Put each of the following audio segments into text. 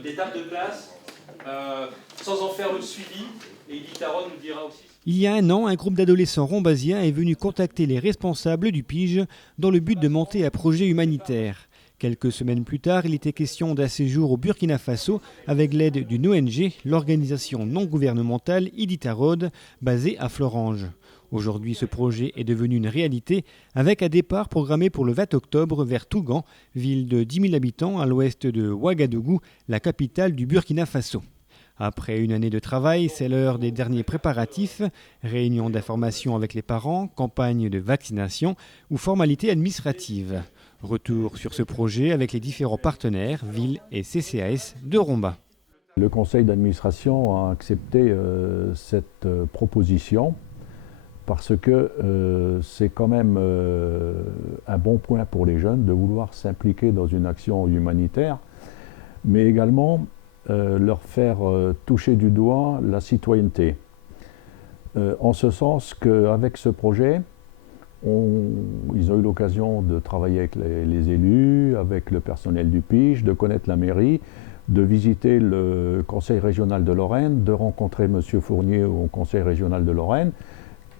des tables de classe, sans en faire le suivi. Et Iditarod nous dira aussi. Il y a un an, un groupe d'adolescents rombasiens est venu contacter les responsables du PIGE dans le but de monter un projet humanitaire. Quelques semaines plus tard, il était question d'un séjour au Burkina Faso avec l'aide d'une ONG, l'organisation non gouvernementale Iditarod, basée à Florange. Aujourd'hui, ce projet est devenu une réalité avec un départ programmé pour le 20 octobre vers Tougan, ville de 10 000 habitants à l'ouest de Ouagadougou, la capitale du Burkina Faso. Après une année de travail, c'est l'heure des derniers préparatifs, réunions d'information avec les parents, campagne de vaccination ou formalités administratives. Retour sur ce projet avec les différents partenaires, villes et CCAS de Romba. Le conseil d'administration a accepté cette proposition parce que c'est quand même un bon point pour les jeunes de vouloir s'impliquer dans une action humanitaire, mais également leur faire toucher du doigt la citoyenneté. En ce sens qu'avec ce projet, ils ont eu l'occasion de travailler avec les élus, avec le personnel du PIGE, de connaître la mairie, de visiter le conseil régional de Lorraine, de rencontrer M. Fournier au conseil régional de Lorraine,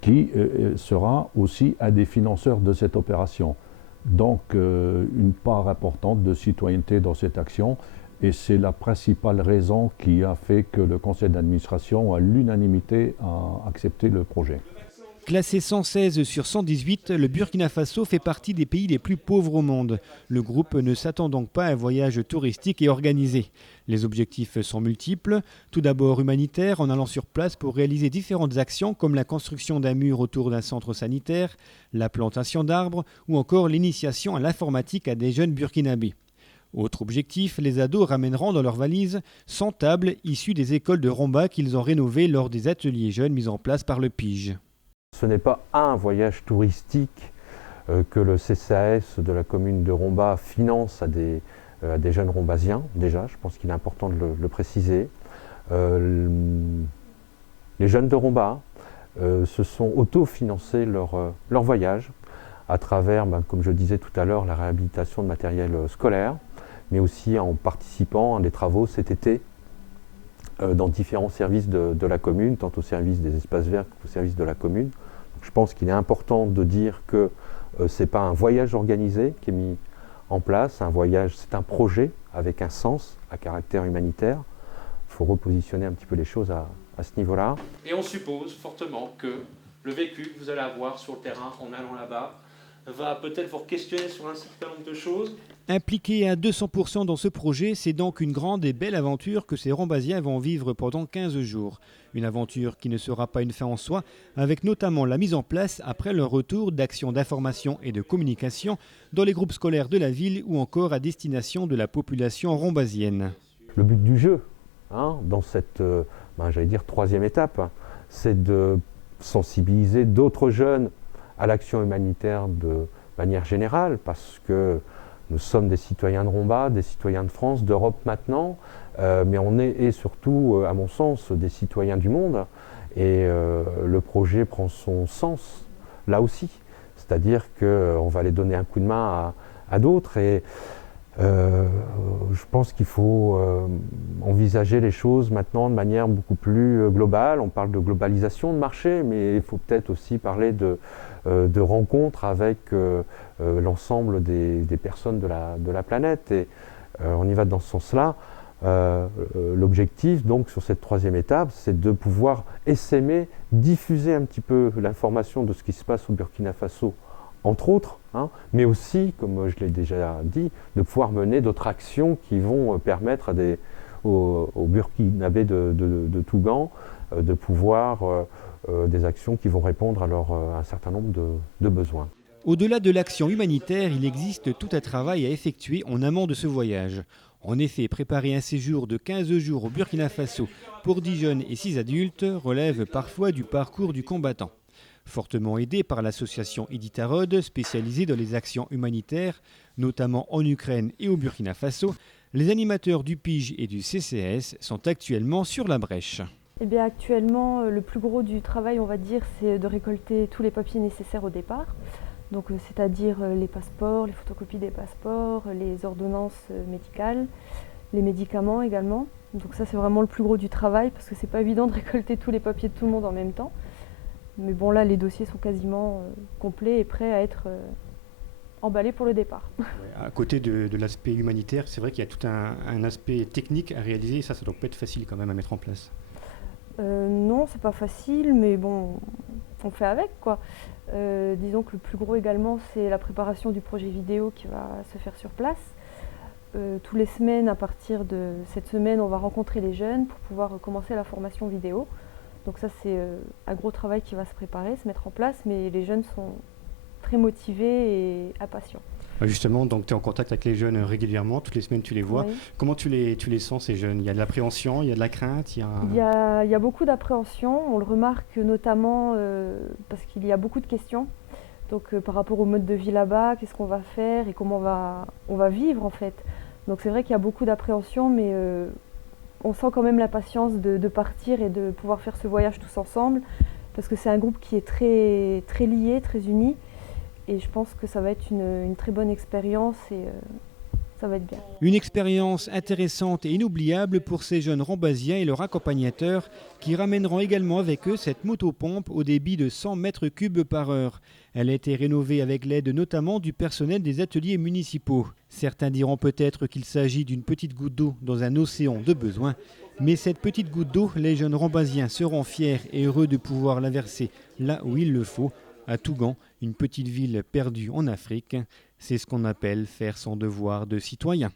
qui sera aussi un des financeurs de cette opération. Donc une part importante de citoyenneté dans cette action, et c'est la principale raison qui a fait que le conseil d'administration, à l'unanimité, a accepté le projet. Classé 116 sur 118, le Burkina Faso fait partie des pays les plus pauvres au monde. Le groupe ne s'attend donc pas à un voyage touristique et organisé. Les objectifs sont multiples. Tout d'abord humanitaire, en allant sur place pour réaliser différentes actions comme la construction d'un mur autour d'un centre sanitaire, la plantation d'arbres ou encore l'initiation à l'informatique à des jeunes burkinabés. Autre objectif, les ados ramèneront dans leurs valises 100 tables issues des écoles de Romba qu'ils ont rénovées lors des ateliers jeunes mis en place par le PIGE. Ce n'est pas un voyage touristique que le CCAS de la commune de Romba finance à des jeunes rombasiens, déjà, je pense qu'il est important de le préciser. Les jeunes de Romba se sont auto-financés leur voyage à travers, comme je disais tout à l'heure, la réhabilitation de matériel scolaire, mais aussi en participant à des travaux cet été dans différents services de la commune, tant au service des espaces verts qu'au service de la commune. Donc, je pense qu'il est important de dire que ce n'est pas un voyage organisé qui est mis en place, c'est un projet avec un sens, à caractère humanitaire. Il faut repositionner un petit peu les choses à ce niveau-là. Et on suppose fortement que le vécu que vous allez avoir sur le terrain en allant là-bas va peut-être vous questionner sur un certain nombre de choses. Impliqués à 200% dans ce projet, c'est donc une grande et belle aventure que ces Rombasiens vont vivre pendant 15 jours. Une aventure qui ne sera pas une fin en soi, avec notamment la mise en place, après leur retour, d'actions d'information et de communication dans les groupes scolaires de la ville ou encore à destination de la population rombasienne. Le but du jeu, dans cette troisième étape, c'est de sensibiliser d'autres jeunes à l'action humanitaire de manière générale, parce que nous sommes des citoyens de Romba, des citoyens de France, d'Europe maintenant, mais on est surtout, à mon sens, des citoyens du monde. Et le projet prend son sens là aussi. C'est-à-dire qu'on va aller donner un coup de main à d'autres. Et je pense qu'il faut envisager les choses maintenant de manière beaucoup plus globale. On parle de globalisation de marché, mais il faut peut-être aussi parler de rencontres avec l'ensemble des personnes de la planète. Et on y va dans ce sens-là. L'objectif, donc, sur cette troisième étape, c'est de pouvoir essaimer, diffuser un petit peu l'information de ce qui se passe au Burkina Faso, entre autres, mais aussi, comme je l'ai déjà dit, de pouvoir mener d'autres actions qui vont permettre aux Burkinabés de Tougan de pouvoir des actions qui vont répondre à un certain nombre de besoins. Au-delà de l'action humanitaire, il existe tout un travail à effectuer en amont de ce voyage. En effet, préparer un séjour de 15 jours au Burkina Faso pour 10 jeunes et 6 adultes relève parfois du parcours du combattant. Fortement aidé par l'association Iditarod, spécialisée dans les actions humanitaires, notamment en Ukraine et au Burkina Faso, les animateurs du PIGE et du CCAS sont actuellement sur la brèche. Eh bien, actuellement, le plus gros du travail, on va dire, c'est de récolter tous les papiers nécessaires au départ. Donc, c'est-à-dire les passeports, les photocopies des passeports, les ordonnances médicales les médicaments également. Donc ça c'est vraiment le plus gros du travail parce que c'est pas évident de récolter tous les papiers de tout le monde en même temps. Mais bon là les dossiers sont quasiment complets et prêts à être emballés pour le départ. À côté de l'aspect humanitaire, c'est vrai qu'il y a tout un aspect technique à réaliser et ça doit pas être facile quand même à mettre en place. Non, c'est pas facile, mais bon, on fait avec quoi. Disons que le plus gros également, c'est la préparation du projet vidéo qui va se faire sur place. Tous les semaines, à partir de cette semaine, on va rencontrer les jeunes pour pouvoir commencer la formation vidéo. Donc ça, c'est un gros travail qui va se préparer, se mettre en place, mais les jeunes sont très motivés et impatients. Justement, donc tu es en contact avec les jeunes régulièrement, toutes les semaines tu les vois. Oui. Comment tu les sens ces jeunes? Il y a de l'appréhension, il y a de la crainte, Il y a beaucoup d'appréhension, on le remarque notamment parce qu'il y a beaucoup de questions. Donc par rapport au mode de vie là-bas, qu'est-ce qu'on va faire et comment on va vivre en fait. Donc c'est vrai qu'il y a beaucoup d'appréhension, mais on sent quand même l'impatience de partir et de pouvoir faire ce voyage tous ensemble, parce que c'est un groupe qui est très, très lié, très uni. Et je pense que ça va être une très bonne expérience et ça va être bien. Une expérience intéressante et inoubliable pour ces jeunes rambasiens et leurs accompagnateurs qui ramèneront également avec eux cette motopompe au débit de 100 mètres cubes par heure. Elle a été rénovée avec l'aide notamment du personnel des ateliers municipaux. Certains diront peut-être qu'il s'agit d'une petite goutte d'eau dans un océan de besoins. Mais cette petite goutte d'eau, les jeunes rambasiens seront fiers et heureux de pouvoir la verser là où il le faut, à Tougan, une petite ville perdue en Afrique. C'est ce qu'on appelle faire son devoir de citoyen.